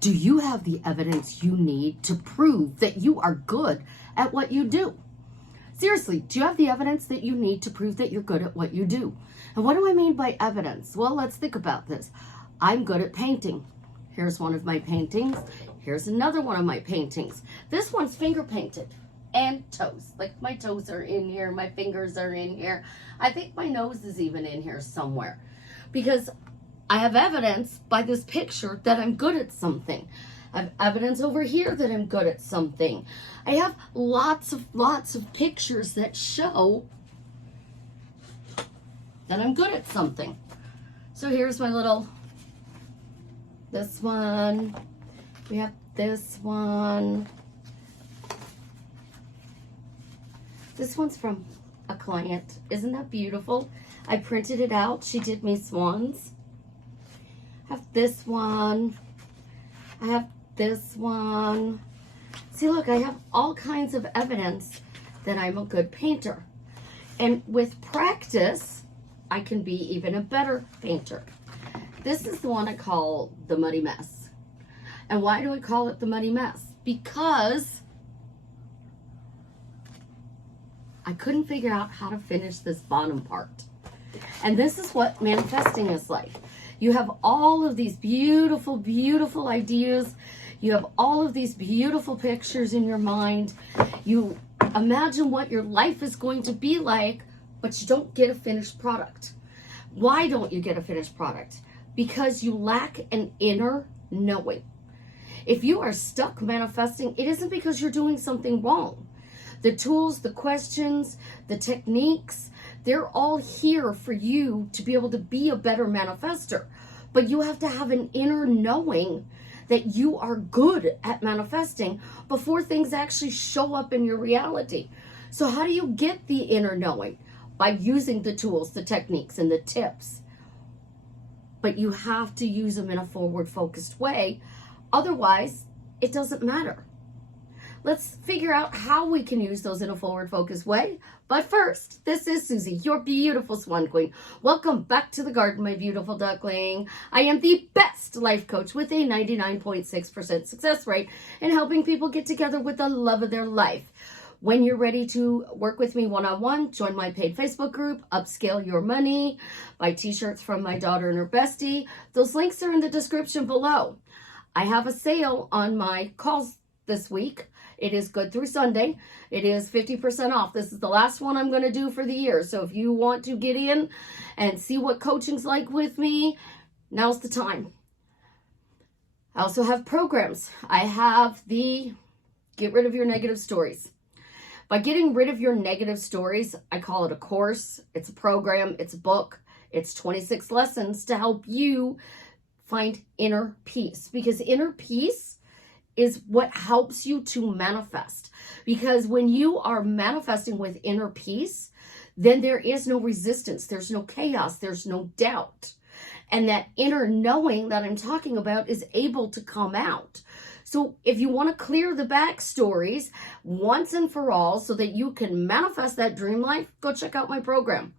Do you have the evidence you need to prove that you are good at what you do? Seriously, do you have the evidence that you need to prove that you're good at what you do? And what do I mean by evidence? Well, let's think about this. I'm good at painting. Here's one of my paintings. Here's another one of my paintings. This one's finger painted and toes. Like my toes are in here, my fingers are in here. I think my nose is even in here somewhere because I have evidence by this picture that I'm good at something. I have evidence over here that I'm good at something. I have lots of pictures that show that I'm good at something. So here's my little, this one. We have this one. This one's from a client. Isn't that beautiful? I printed it out. She did me swans. I have this one. I have this one. See, look, I have all kinds of evidence that I'm a good painter. And with practice, I can be even a better painter. This is the one I call the muddy mess. And why do I call it the muddy mess? Because I couldn't figure out how to finish this bottom part. And this is what manifesting is like. You have all of these beautiful, beautiful ideas. You have all of these beautiful pictures in your mind. You imagine what your life is going to be like, but you don't get a finished product. Why don't you get a finished product? Because you lack an inner knowing. If you are stuck manifesting, it isn't because you're doing something wrong. The tools, the questions, the techniques, they're all here for you to be able to be a better manifester. But you have to have an inner knowing that you are good at manifesting before things actually show up in your reality. So how do you get the inner knowing? By using the tools, the techniques, and the tips. But you have to use them in a forward-focused way. Otherwise, it doesn't matter. Let's figure out how we can use those in a forward-focused way. But first, this is Susie, your beautiful Swan Queen. Welcome back to the garden, my beautiful duckling. I am the best life coach with a 99.6% success rate in helping people get together with the love of their life. When you're ready to work with me one-on-one, join my paid Facebook group, Upscale Your Money, buy t-shirts from my daughter and her bestie. Those links are in the description below. I have a sale on my calls this week. It is good through Sunday. It is 50% off. This is the last one I'm going to do for the year. So if you want to get in and see what coaching's like with me, now's the time. I also have programs. I have the Get Rid of Your Negative Stories. By getting rid of your negative stories, I call it a course. It's a program. It's a book. It's 26 lessons to help you find inner peace. Because inner peace is what helps you to manifest. Because when you are manifesting with inner peace, then there is no resistance. There's no chaos. There's no doubt. And that inner knowing that I'm talking about is able to come out. So if you want to clear the backstories once and for all so that you can manifest that dream life, go check out my program.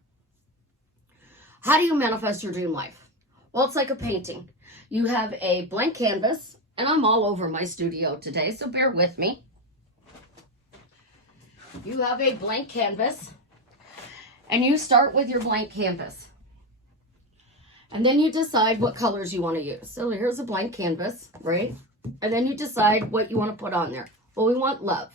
How do you manifest your dream life? Well, it's like a painting. You have a blank canvas, and I'm all over my studio today, so bear with me. You have a blank canvas, and you start with your blank canvas. And then you decide what colors you want to use. So here's a blank canvas, right? And then you decide what you want to put on there. Well, we want love.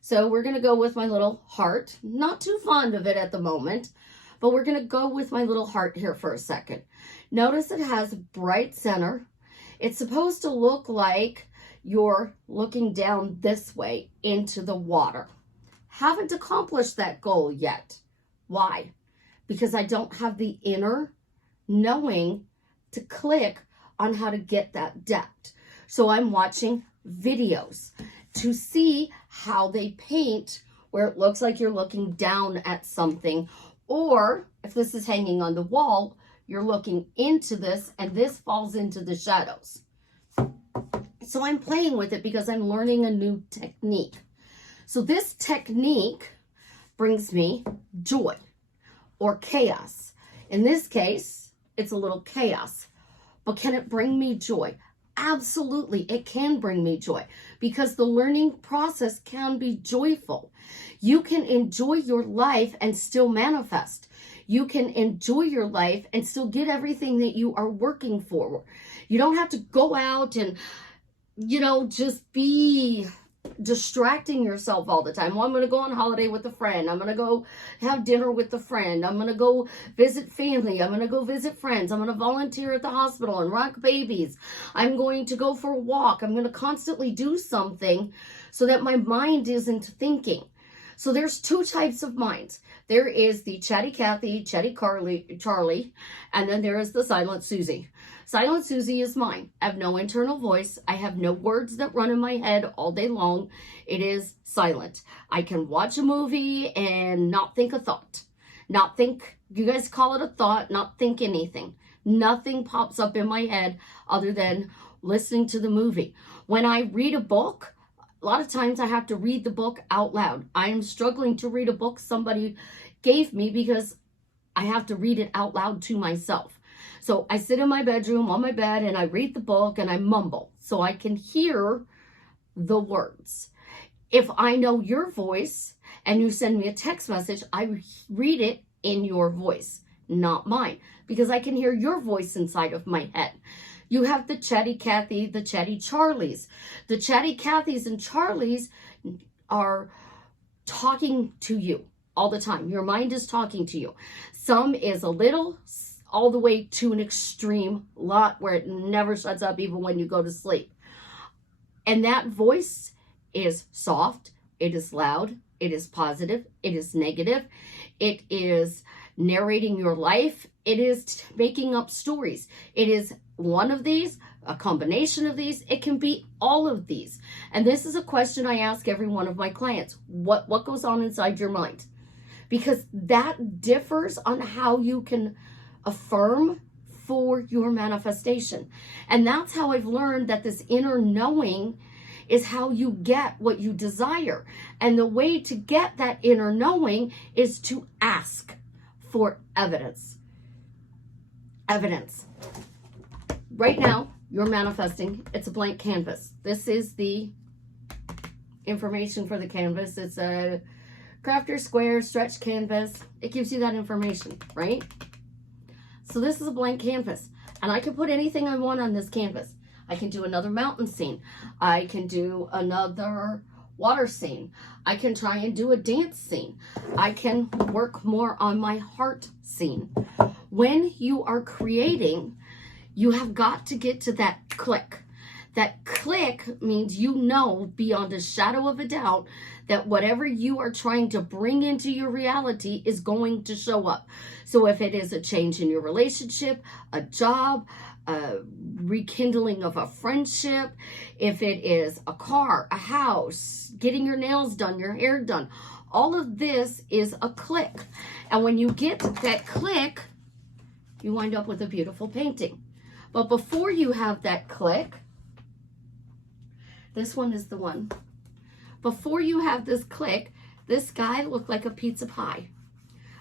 So we're going to go with my little heart. Not too fond of it at the moment, but we're going to go with my little heart here for a second. Notice it has a bright center. It's supposed to look like you're looking down this way into the water. Haven't accomplished that goal yet. Why? Because I don't have the inner knowing to click on how to get that depth. So I'm watching videos to see how they paint where it looks like you're looking down at something. Or if this is hanging on the wall, you're looking into this and this falls into the shadows. So I'm playing with it because I'm learning a new technique. So this technique brings me joy or chaos. In this case, it's a little chaos. But can it bring me joy? Absolutely, it can bring me joy because the learning process can be joyful. You can enjoy your life and still manifest. You can enjoy your life and still get everything that you are working for. You don't have to go out and, just be distracting yourself all the time. Well, I'm going to go on holiday with a friend. I'm going to go have dinner with a friend. I'm going to go visit family. I'm going to go visit friends. I'm going to volunteer at the hospital and rock babies. I'm going to go for a walk. I'm going to constantly do something so that my mind isn't thinking. So there's two types of minds. There is the chatty Cathy, chatty Charlie, and then there is the silent Susie. Silent Susie is mine. I have no internal voice. I have no words that run in my head all day long. It is silent. I can watch a movie and not think a thought. Not think, you guys call it a thought, not think anything. Nothing pops up in my head other than listening to the movie. When I read a book, a lot of times I have to read the book out loud. I am struggling to read a book somebody gave me because I have to read it out loud to myself. So I sit in my bedroom on my bed and I read the book and I mumble so I can hear the words. If I know your voice and you send me a text message, I read it in your voice, not mine, because I can hear your voice inside of my head. You have the chatty Cathy, the chatty Charlies. The chatty Cathys and Charlies are talking to you all the time. Your mind is talking to you. Some is a little, all the way to an extreme lot where it never shuts up even when you go to sleep. And that voice is soft, it is loud, it is positive, it is negative, it is narrating your life, it is making up stories. It is one of these, a combination of these, it can be all of these. And this is a question I ask every one of my clients. What goes on inside your mind? Because that differs on how you can affirm for your manifestation. And that's how I've learned that this inner knowing is how you get what you desire. And the way to get that inner knowing is to ask for evidence. Evidence. Right now, you're manifesting. It's a blank canvas. This is the information for the canvas. It's a crafter square stretch canvas. It gives you that information, right? So this is a blank canvas, and I can put anything I want on this canvas. I can do another mountain scene. I can do another water scene. I can try and do a dance scene. I can work more on my heart scene. When you are creating, you have got to get to that click. That click means you know beyond a shadow of a doubt that whatever you are trying to bring into your reality is going to show up. So if it is a change in your relationship, a job, a rekindling of a friendship, if it is a car, a house, getting your nails done, your hair done, all of this is a click. And when you get that click, you wind up with a beautiful painting. But before you have that click, this one is the one. Before you have this click, this guy looked like a pizza pie.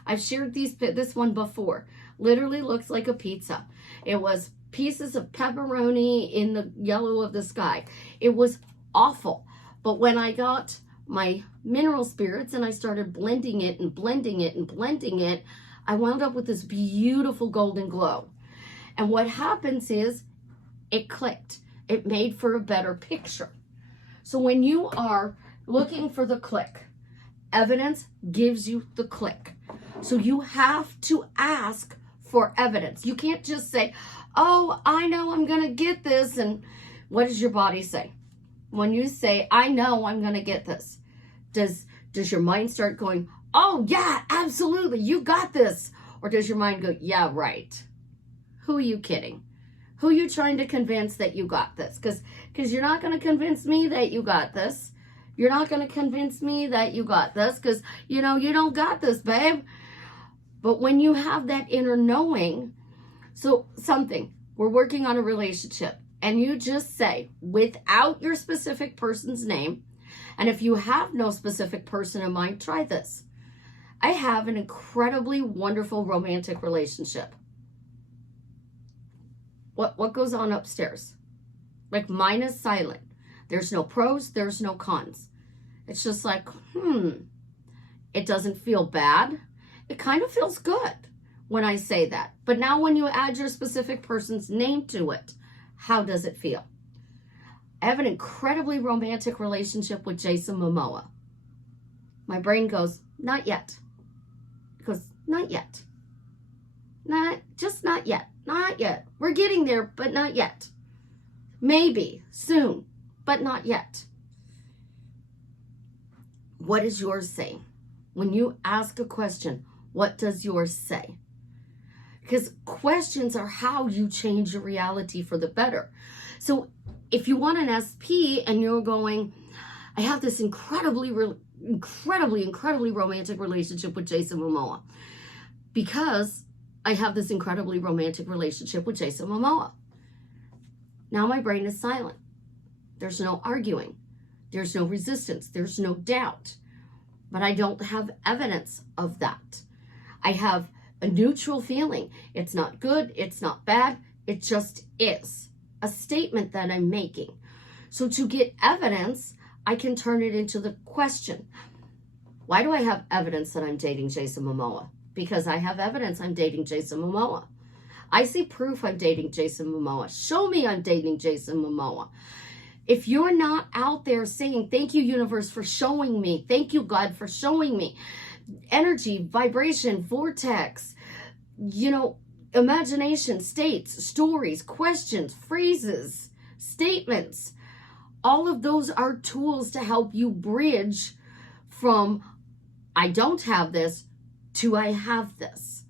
I've shared this one before. Literally looks like a pizza. It was pieces of pepperoni in the yellow of the sky. It was awful. But when I got my mineral spirits and I started blending it and blending it and blending it, I wound up with this beautiful golden glow. And what happens is it clicked. It made for a better picture. So when you are looking for the click, evidence gives you the click. So you have to ask for evidence. You can't just say, oh, I know I'm going to get this. And what does your body say? When you say, I know I'm going to get this, does your mind start going, oh, yeah, absolutely, you got this? Or does your mind go, yeah, right? Who are you kidding? Who are you trying to convince that you got this? Because you're not going to convince me that you got this. You're not going to convince me that you got this because, you don't got this, babe. But when you have that inner knowing, so we're working on a relationship, and you just say, without your specific person's name, and if you have no specific person in mind, try this. I have an incredibly wonderful romantic relationship. What goes on upstairs? Like mine is silent. There's no pros, there's no cons. It's just like, it doesn't feel bad. It kind of feels good when I say that. But now when you add your specific person's name to it, how does it feel? I have an incredibly romantic relationship with Jason Momoa. My brain goes, not yet. It goes, not yet. Just not yet. Not yet. We're getting there, but not yet. Maybe, soon, but not yet. What does yours say? When you ask a question, what does yours say? Because questions are how you change your reality for the better. So if you want an SP and you're going, I have this incredibly romantic relationship with Jason Momoa, because I have this incredibly romantic relationship with Jason Momoa. Now my brain is silent. There's no arguing. There's no resistance. There's no doubt. But I don't have evidence of that. I have a neutral feeling. It's not good. It's not bad. It just is a statement that I'm making. So to get evidence, I can turn it into the question. Why do I have evidence that I'm dating Jason Momoa? Because I have evidence I'm dating Jason Momoa. I see proof I'm dating Jason Momoa. Show me I'm dating Jason Momoa. If you're not out there saying, thank you, universe, for showing me. Thank you, God, for showing me. Energy, vibration, vortex, imagination, states, stories, questions, phrases, statements. All of those are tools to help you bridge from I don't have this to I have this.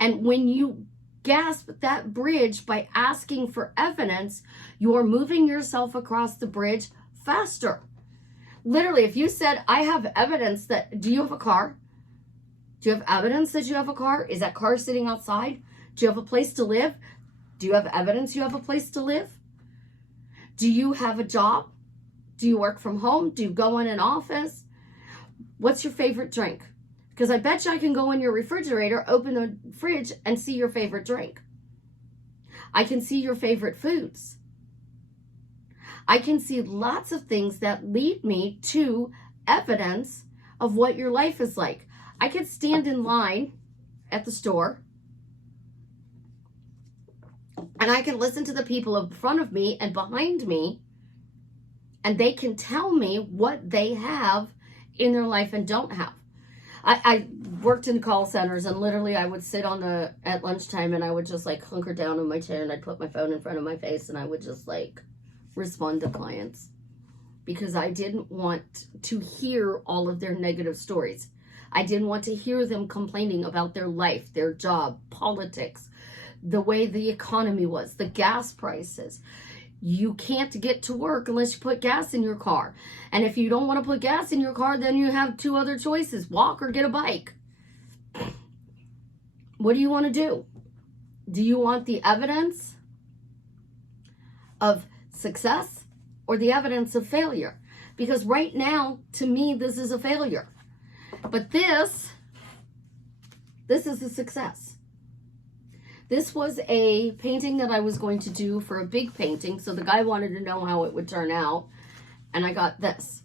And when you grasp that bridge by asking for evidence, you're moving yourself across the bridge faster. Literally, if you said, I have evidence that, do you have a car? Do you have evidence that you have a car? Is that car sitting outside? Do you have a place to live? Do you have evidence you have a place to live? Do you have a job? Do you work from home? Do you go in an office? What's your favorite drink? Because I bet you I can go in your refrigerator, open the fridge, and see your favorite drink. I can see your favorite foods. I can see lots of things that lead me to evidence of what your life is like. I could stand in line at the store, and I can listen to the people in front of me and behind me, and they can tell me what they have in their life and don't have. I worked in call centers, and literally I would sit at lunchtime, and I would just like hunker down in my chair, and I'd put my phone in front of my face, and I would just like respond to clients, because I didn't want to hear all of their negative stories. I didn't want to hear them complaining about their life, their job, politics, the way the economy was, the gas prices. You can't get to work unless you put gas in your car. And if you don't want to put gas in your car, then you have two other choices: walk or get a bike. What do you want to do? Do you want the evidence of success or the evidence of failure? Because right now, to me, this is a failure. But this is a success. This was a painting that I was going to do for a big painting. So the guy wanted to know how it would turn out. And I got this.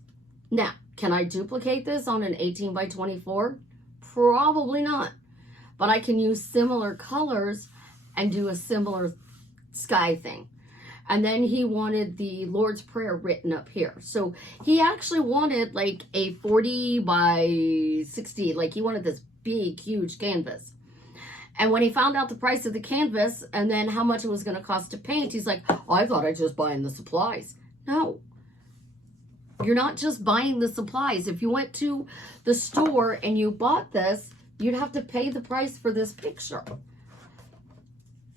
Now, can I duplicate this on an 18 by 24? Probably not. But I can use similar colors and do a similar sky thing. And then he wanted the Lord's Prayer written up here. So he actually wanted like a 40 by 60. Like he wanted this big, huge canvas. And when he found out the price of the canvas and then how much it was going to cost to paint, he's like, oh, I thought I'd just buy in the supplies. No. You're not just buying the supplies. If you went to the store and you bought this, you'd have to pay the price for this picture.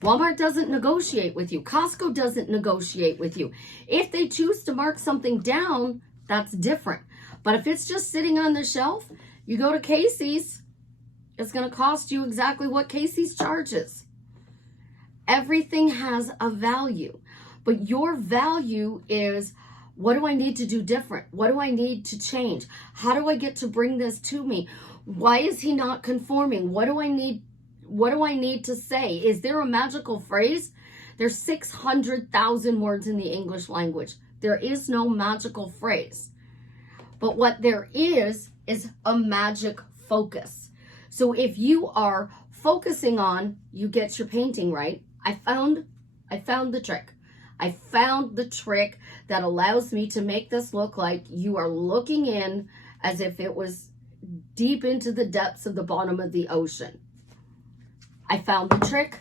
Walmart doesn't negotiate with you. Costco doesn't negotiate with you. If they choose to mark something down, that's different. But if it's just sitting on the shelf, you go to Casey's, it's going to cost you exactly what Casey's charges. Everything has a value. But your value is, what do I need to do different? What do I need to change? How do I get to bring this to me? Why is he not conforming? What do I need to say? Is there a magical phrase There's 600,000 words in the English language. There is no magical phrase. But what there is a magic focus. So if you are focusing on, you get your painting right. I found the trick. I found the trick that allows me to make this look like you are looking in as if it was deep into the depths of the bottom of the ocean. I found the trick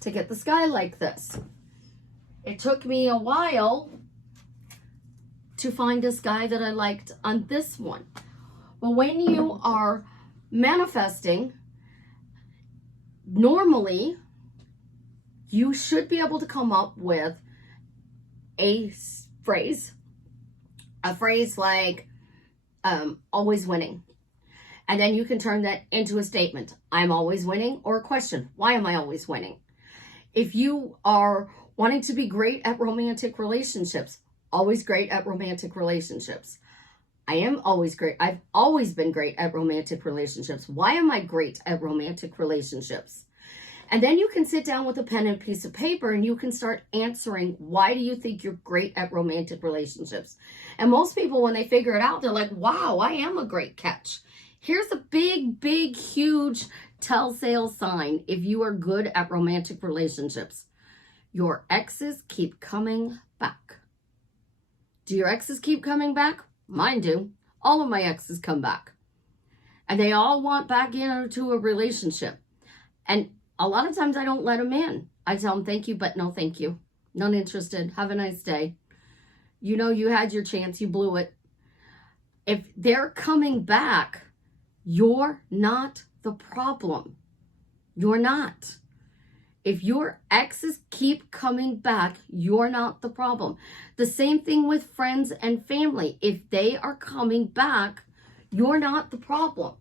to get the sky like this. It took me a while to find a sky that I liked on this one. But when you are manifesting, normally you should be able to come up with a phrase like always winning. And then you can turn that into a statement. I'm always winning, or a question. Why am I always winning? If you are wanting to be great at romantic relationships, always great at romantic relationships. I am always great. I've always been great at romantic relationships. Why am I great at romantic relationships? And then you can sit down with a pen and piece of paper and you can start answering, why do you think you're great at romantic relationships? And most people, when they figure it out, they're like, wow, I am a great catch. Here's a big, big, huge telltale sign if you are good at romantic relationships. Your exes keep coming back. Do your exes keep coming back? Mine do. All of my exes come back. And they all want back into a relationship. And a lot of times I don't let them in. I tell them, thank you, but no thank you. Not interested. Have a nice day. You know, you had your chance. You blew it. If they're coming back, you're not the problem. You're not. If your exes keep coming back, you're not the problem. The same thing with friends and family. If they are coming back, you're not the problem.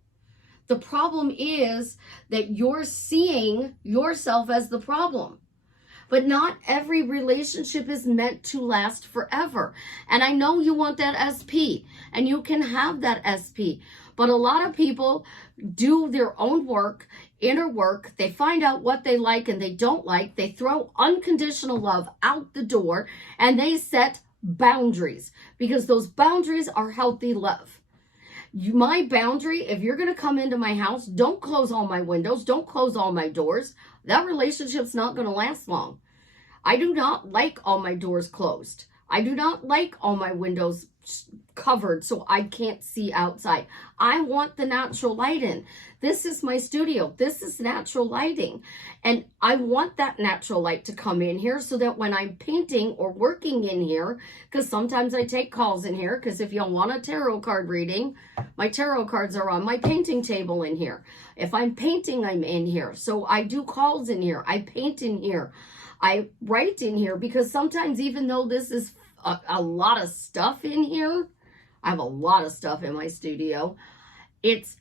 The problem is that you're seeing yourself as the problem. But not every relationship is meant to last forever. And I know you want that SP, and you can have that SP. But a lot of people do their own work, inner work. They find out what they like and they don't like. They throw unconditional love out the door, and they set boundaries, because those boundaries are healthy love. My boundary, if you're going to come into my house, don't close all my windows, don't close all my doors. That relationship's not going to last long. I do not like all my doors closed. I do not like all my windows covered so I can't see outside. I want the natural light in. This is my studio. This is natural lighting. And I want that natural light to come in here so that when I'm painting or working in here, because sometimes I take calls in here, because if you want a tarot card reading, my tarot cards are on my painting table in here. If I'm painting, I'm in here. So I do calls in here. I paint in here. I write in here, because sometimes, even though this is a lot of stuff in here, I have a lot of stuff in my studio, it's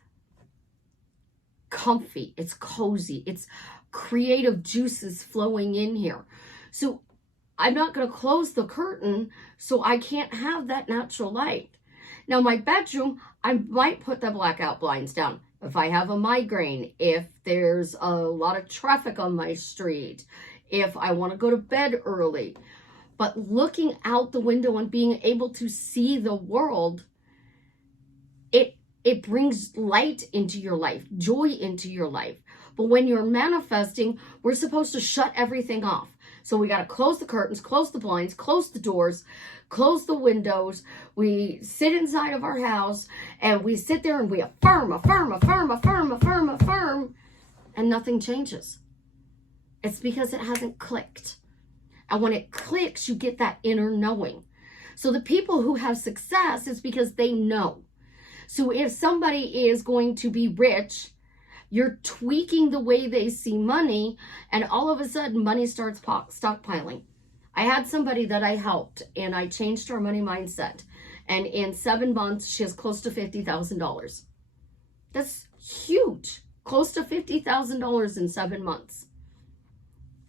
comfy, it's cozy, it's creative juices flowing in here. So I'm not going to close the curtain so I can't have that natural light. Now, my bedroom, I might put the blackout blinds down. If I have a migraine, if there's a lot of traffic on my street, if I want to go to bed early. But looking out the window and being able to see the world, it brings light into your life, joy into your life. But when you're manifesting, we're supposed to shut everything off. So we got to close the curtains, close the blinds, close the doors, close the windows. We sit inside of our house and we sit there and we affirm, and nothing changes. It's because it hasn't clicked. And when it clicks, you get that inner knowing. So the people who have success is because they know. So if somebody is going to be rich, you're tweaking the way they see money, and all of a sudden money starts stockpiling. I had somebody that I helped, and I changed her money mindset. And in 7 months, she has close to $50,000. That's huge. Close to $50,000 in 7 months.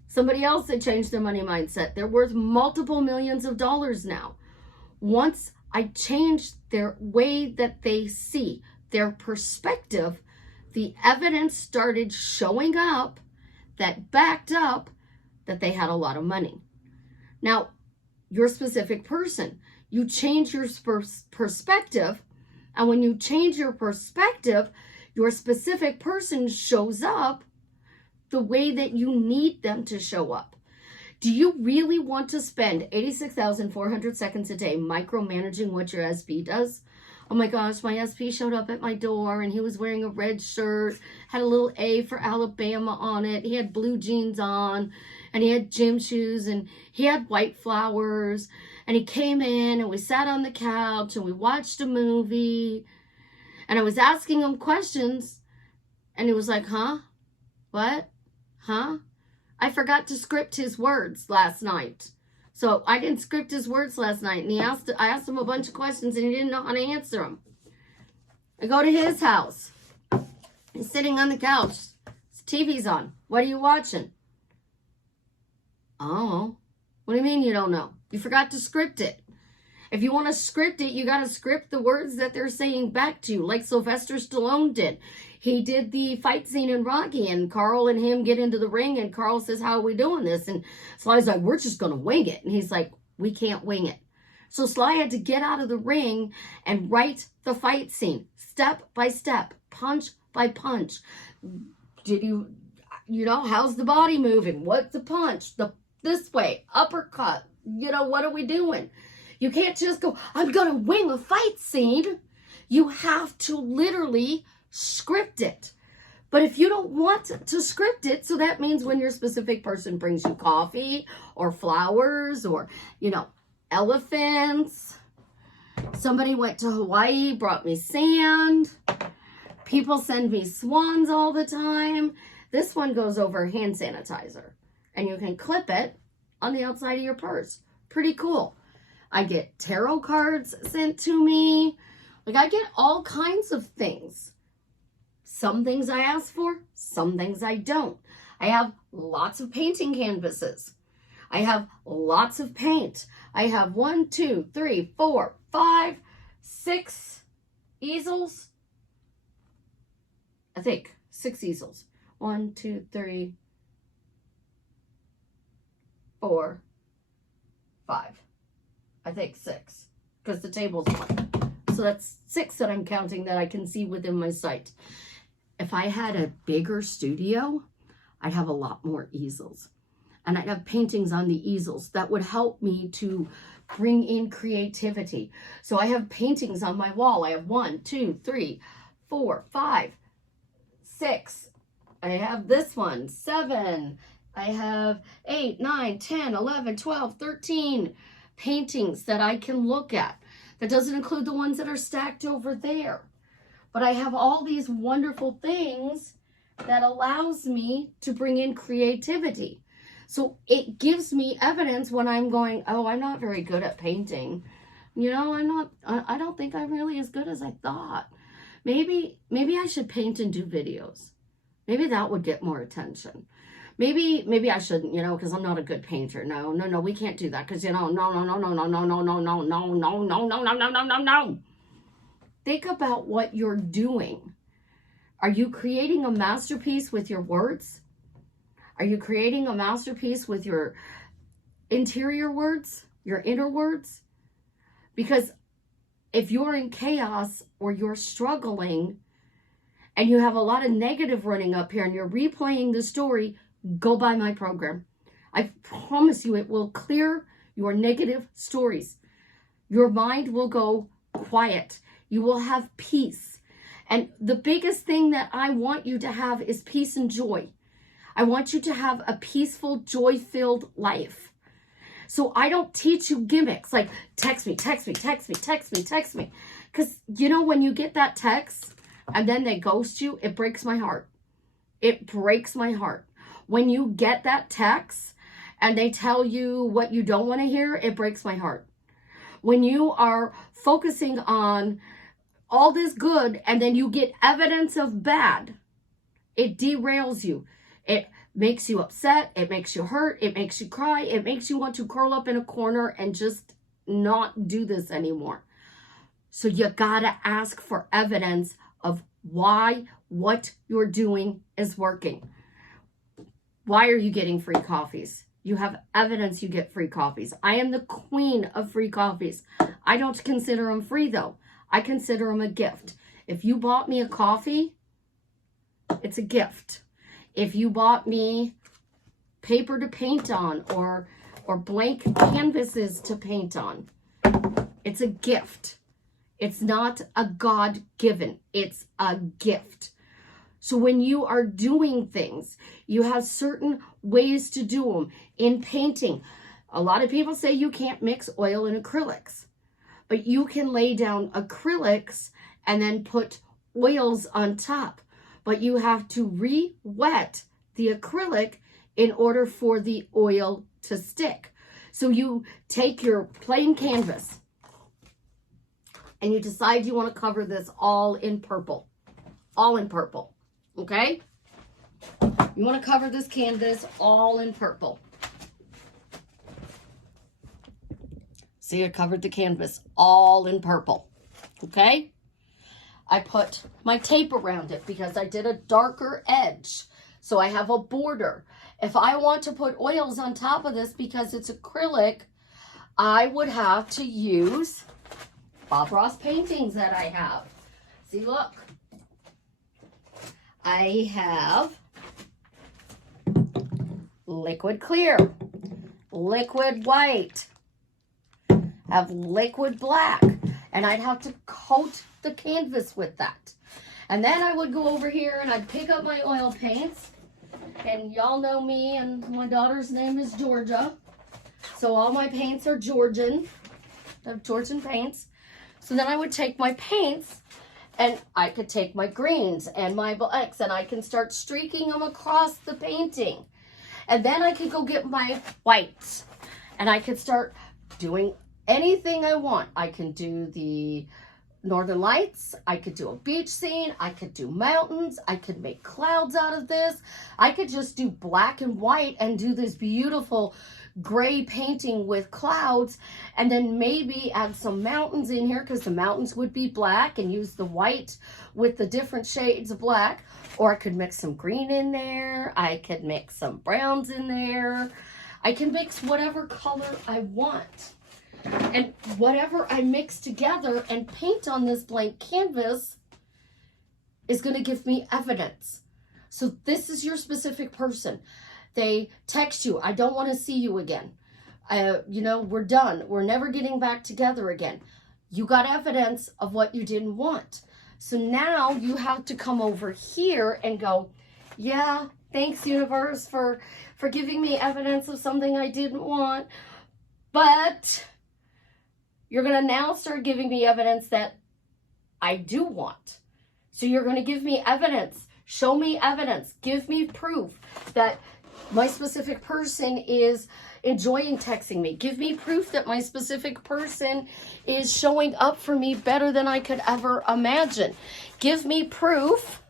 Somebody else that changed their money mindset, they're worth multiple millions of dollars now. Once I changed their way that they see, their perspective, the evidence started showing up that backed up that they had a lot of money. Now, your specific person, you change your perspective, and when you change your perspective, your specific person shows up the way that you need them to show up. Do you really want to spend 86,400 seconds a day micromanaging what your SP does? Oh my gosh, my SP showed up at my door and he was wearing a red shirt, had a little A for Alabama on it. He had blue jeans on and he had gym shoes and he had white flowers. And he came in and we sat on the couch and we watched a movie. And I was asking him questions and he was like, huh? What? Huh? I forgot to script his words last night. So I didn't script his words last night. And I asked him a bunch of questions and he didn't know how to answer them. I go to his house. He's sitting on the couch. His TV's on. What are you watching? Oh, what do you mean you don't know? You forgot to script it. If you want to script it, you got to script the words that they're saying back to you, like Sylvester Stallone did. He did the fight scene in Rocky, and Carl and him get into the ring, and Carl says, how are we doing this? And Sly's like, we're just going to wing it. And he's like, we can't wing it. So Sly had to get out of the ring and write the fight scene, step by step, punch by punch. How's the body moving? What's the punch? This way, uppercut. What are we doing? You can't just go, I'm going to wing a fight scene. You have to literally script it. But if you don't want to script it, so that means when your specific person brings you coffee or flowers or, elephants. Somebody went to Hawaii, brought me sand. People send me swans all the time. This one goes over hand sanitizer. And you can clip it on the outside of your purse. Pretty cool. I get tarot cards sent to me. I get all kinds of things. Some things I ask for, some things I don't. I have lots of painting canvases. I have lots of paint. I have 1, 2, 3, 4, 5, 6 easels. I think 6 easels. 1, 2, 3, 4, 5. I think 6, because the table's 1. So that's 6 that I'm counting that I can see within my sight. If I had a bigger studio, I'd have a lot more easels. And I'd have paintings on the easels that would help me to bring in creativity. So I have paintings on my wall. I have 1, 2, 3, 4, 5, 6. I have this one, 7. I have 8, 9, 10, 11, 12, 13 paintings that I can look at. That doesn't include the ones that are stacked over there. But I have all these wonderful things that allows me to bring in creativity. So it gives me evidence when I'm going, oh, I'm not very good at painting. I don't think I'm really as good as I thought. Maybe I should paint and do videos. Maybe that would get more attention. Maybe I shouldn't, because I'm not a good painter. No, we can't do that because, no. Think about what you're doing. Are you creating a masterpiece with your words? Are you creating a masterpiece with your interior words, your inner words? Because if you're in chaos or you're struggling and you have a lot of negative running up here and you're replaying the story, go buy my program. I promise you it will clear your negative stories. Your mind will go quiet. You will have peace. And the biggest thing that I want you to have is peace and joy. I want you to have a peaceful, joy-filled life. So I don't teach you gimmicks like text me. Because when you get that text and then they ghost you, it breaks my heart. It breaks my heart. When you get that text and they tell you what you don't want to hear, it breaks my heart. When you are focusing on all this good and then you get evidence of bad, it derails you. It makes you upset. It makes you hurt. It makes you cry. It makes you want to curl up in a corner and just not do this anymore. So you gotta ask for evidence of why what you're doing is working. Why are you getting free coffees? You have evidence you get free coffees. I am the queen of free coffees. I don't consider them free, though. I consider them a gift. If you bought me a coffee, it's a gift. If you bought me paper to paint on or blank canvases to paint on, it's a gift. It's not a God-given. It's a gift. So when you are doing things, you have certain ways to do them. In painting, a lot of people say you can't mix oil and acrylics, but you can lay down acrylics and then put oils on top. But you have to re-wet the acrylic in order for the oil to stick. So you take your plain canvas and you decide you want to cover this all in purple. All in purple. Okay? You want to cover this canvas all in purple. See, I covered the canvas all in purple. Okay? I put my tape around it because I did a darker edge. So I have a border. If I want to put oils on top of this because it's acrylic, I would have to use Bob Ross paintings that I have. See, look. I have liquid clear, liquid white, have liquid black, and I'd have to coat the canvas with that. And then I would go over here and I'd pick up my oil paints, and y'all know me, and my daughter's name is Georgia, so all my paints are Georgian. I have Georgian paints. So then I would take my paints, and I could take my greens and my blacks, and I can start streaking them across the painting. And then I could go get my whites, and I could start doing anything I want. I can do the Northern Lights. I could do a beach scene. I could do mountains. I could make clouds out of this. I could just do black and white and do this beautiful gray painting with clouds, and then maybe add some mountains in here because the mountains would be black, and use the white with the different shades of black. Or I could mix some green in there. I could mix some browns in there. I can mix whatever color I want. And whatever I mix together and paint on this blank canvas is going to give me evidence. So this is your specific person. They text you, I don't want to see you again. We're done. We're never getting back together again. You got evidence of what you didn't want. So now you have to come over here and go, yeah, thanks universe for giving me evidence of something I didn't want. But you're going to now start giving me evidence that I do want. So you're going to give me evidence. Show me evidence. Give me proof that my specific person is enjoying texting me. Give me proof that my specific person is showing up for me better than I could ever imagine. Give me proof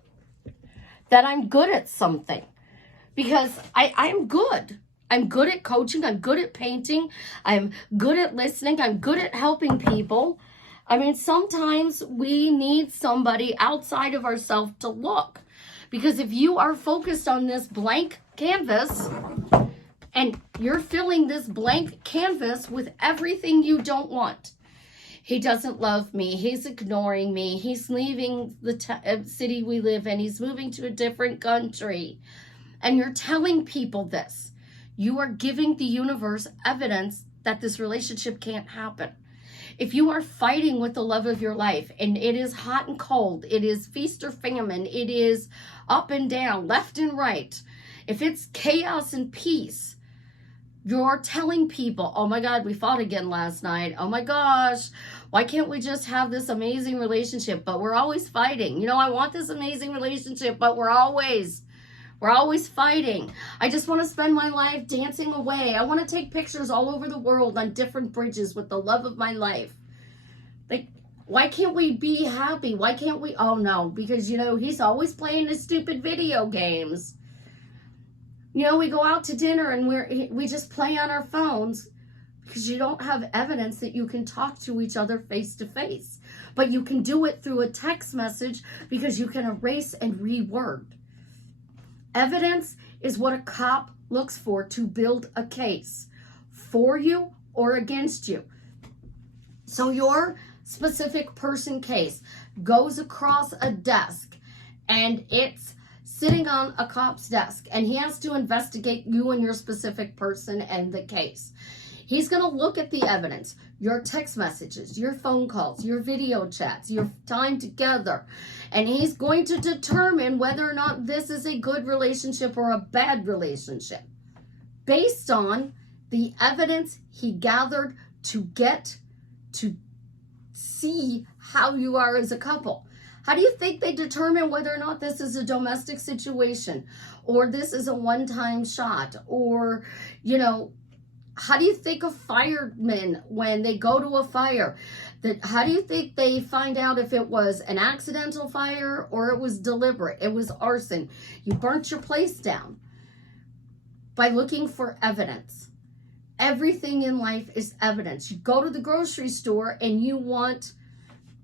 that I'm good at something. Because I'm good. I'm good at coaching. I'm good at painting. I'm good at listening. I'm good at helping people. I mean, sometimes we need somebody outside of ourselves to look. Because if you are focused on this blank canvas and you're filling this blank canvas with everything you don't want. He doesn't love me. He's ignoring me. He's leaving the city we live in. He's moving to a different country. And you're telling people this. You are giving the universe evidence that this relationship can't happen. If you are fighting with the love of your life and it is hot and cold, it is feast or famine, it is up and down, left and right, if it's chaos and peace, you're telling people, oh my God, we fought again last night. Oh my gosh, why can't we just have this amazing relationship? But we're always fighting. I want this amazing relationship, but we're always fighting. I just want to spend my life dancing away. I want to take pictures all over the world on different bridges with the love of my life. Like, why can't we be happy? Why can't we? Oh no, because he's always playing his stupid video games. We go out to dinner and we just play on our phones because you don't have evidence that you can talk to each other face to face. But you can do it through a text message because you can erase and reword. Evidence is what a cop looks for to build a case for you or against you. So your specific person case goes across a desk and it's sitting on a cop's desk and he has to investigate you and your specific person and the case. He's going to look at the evidence, your text messages, your phone calls, your video chats, your time together, and he's going to determine whether or not this is a good relationship or a bad relationship based on the evidence he gathered to get to see how you are as a couple. How do you think they determine whether or not this is a domestic situation or this is a one-time shot? Or, you know, how do you think of firemen when they go to a fire? How do you think they find out if it was an accidental fire or it was deliberate? It was arson. You burnt your place down by looking for evidence. Everything in life is evidence. You go to the grocery store and you want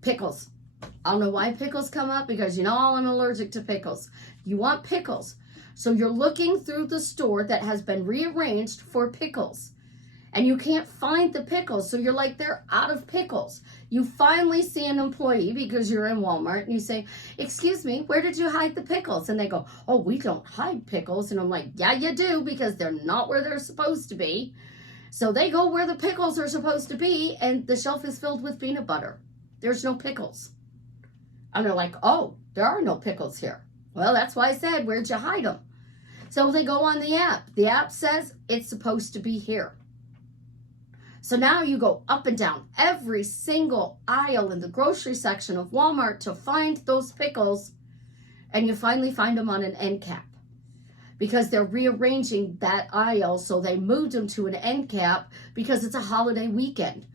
pickles. I don't know why pickles come up, because you know I'm allergic to pickles. You want pickles. So you're looking through the store that has been rearranged for pickles. And you can't find the pickles. So you're like, they're out of pickles. You finally see an employee because you're in Walmart and you say, excuse me, where did you hide the pickles? And they go, oh, we don't hide pickles. And I'm like, yeah, you do, because they're not where they're supposed to be. So they go where the pickles are supposed to be and the shelf is filled with peanut butter. There's no pickles. And they're like, oh, there are no pickles here. Well, that's why I said, where'd you hide them? So they go on the app. The app says it's supposed to be here. So now you go up and down every single aisle in the grocery section of Walmart to find those pickles, and you finally find them on an end cap because they're rearranging that aisle, so they moved them to an end cap because it's a holiday weekend.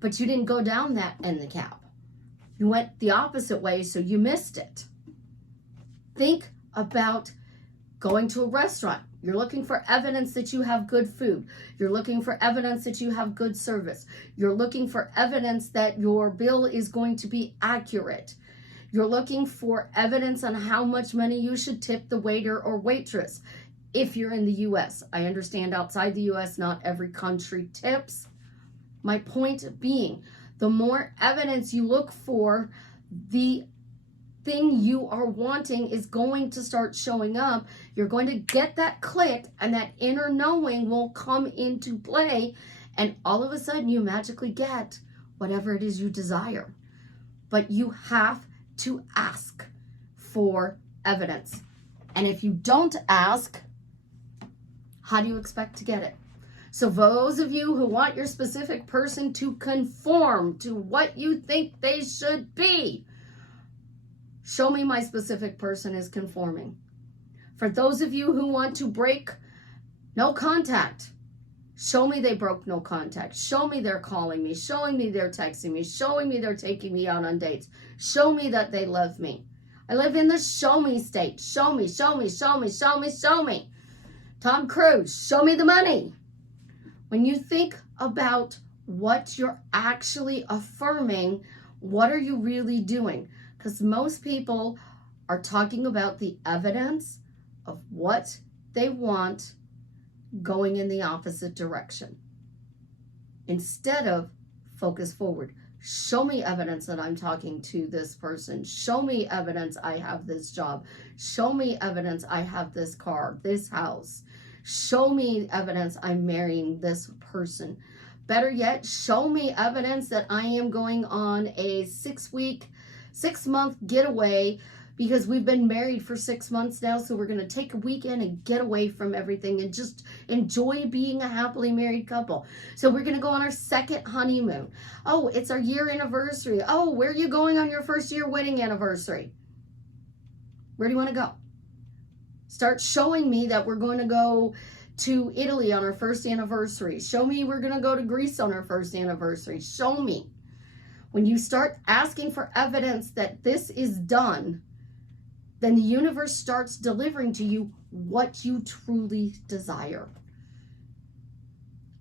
But you didn't go down that end cap. You went the opposite way, so you missed it. Think about going to a restaurant. You're looking for evidence that you have good food. You're looking for evidence that you have good service. You're looking for evidence that your bill is going to be accurate. You're looking for evidence on how much money you should tip the waiter or waitress if you're in the U.S. I understand outside the U.S. not every country tips. My point being, the more evidence you look for, the thing you are wanting is going to start showing up. You're going to get that click, and that inner knowing will come into play, and all of a sudden you magically get whatever it is you desire. But you have to ask for evidence. And if you don't ask, how do you expect to get it? So those of you who want your specific person to conform to what you think they should be, show me my specific person is conforming. For those of you who want to break no contact, show me they broke no contact. Show me they're calling me, showing me they're texting me, showing me they're taking me out on dates. Show me that they love me. I live in the show me state. Show me, show me, show me, show me, show me. Tom Cruise, show me the money. When you think about what you're actually affirming, what are you really doing? Because most people are talking about the evidence of what they want going in the opposite direction. Instead of focus forward. Show me evidence that I'm talking to this person. Show me evidence I have this job. Show me evidence I have this car, this house. Show me evidence I'm marrying this person. Better yet, show me evidence that I am going on a 6-month getaway, because we've been married for 6 months now, so we're going to take a weekend and get away from everything and just enjoy being a happily married couple. So we're going to go on our second honeymoon. Oh, it's our year anniversary. Oh, where are you going on your first year wedding anniversary? Where do you want to go? Start showing me that we're going to go to Italy on our first anniversary. Show me we're going to go to Greece on our first anniversary. Show me. When you start asking for evidence that this is done, then the universe starts delivering to you what you truly desire.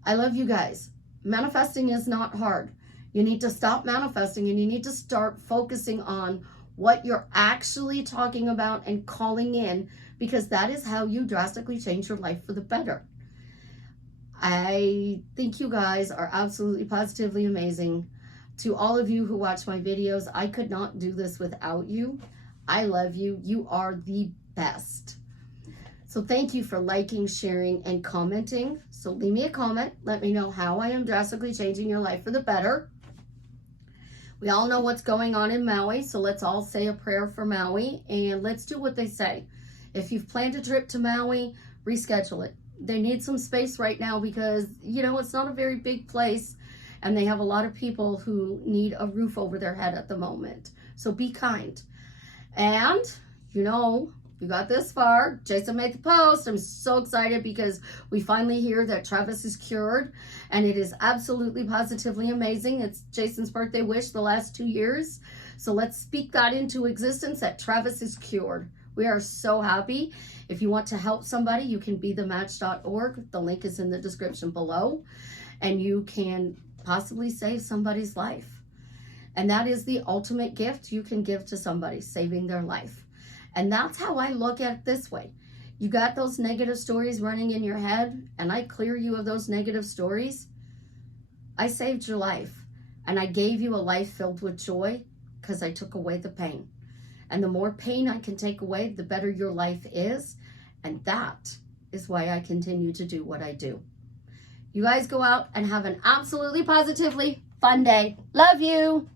I love you guys. Manifesting is not hard. You need to stop manifesting and you need to start focusing on what you're actually talking about and calling in, because that is how you drastically change your life for the better. I think you guys are absolutely positively amazing. To all of you who watch my videos, I could not do this without you. I love you. You are the best. So thank you for liking, sharing, and commenting. So leave me a comment. Let me know how I am drastically changing your life for the better. We all know what's going on in Maui, so let's all say a prayer for Maui, and let's do what they say. If you've planned a trip to Maui, reschedule it. They need some space right now because, you know, it's not a very big place, and they have a lot of people who need a roof over their head at the moment. So be kind. And, you know, you got this far. Jason made the post. I'm so excited because we finally hear that Travis is cured, and it is absolutely positively amazing. It's Jason's birthday wish the last 2 years. So let's speak that into existence, that Travis is cured. We are so happy. If you want to help somebody, you can bethematch.org. The link is in the description below, and you can possibly save somebody's life. And that is the ultimate gift you can give to somebody, saving their life. And that's how I look at it this way. You got those negative stories running in your head, and I clear you of those negative stories. I saved your life, and I gave you a life filled with joy because I took away the pain. And the more pain I can take away, the better your life is. And that is why I continue to do what I do. You guys go out and have an absolutely positively fun day. Love you.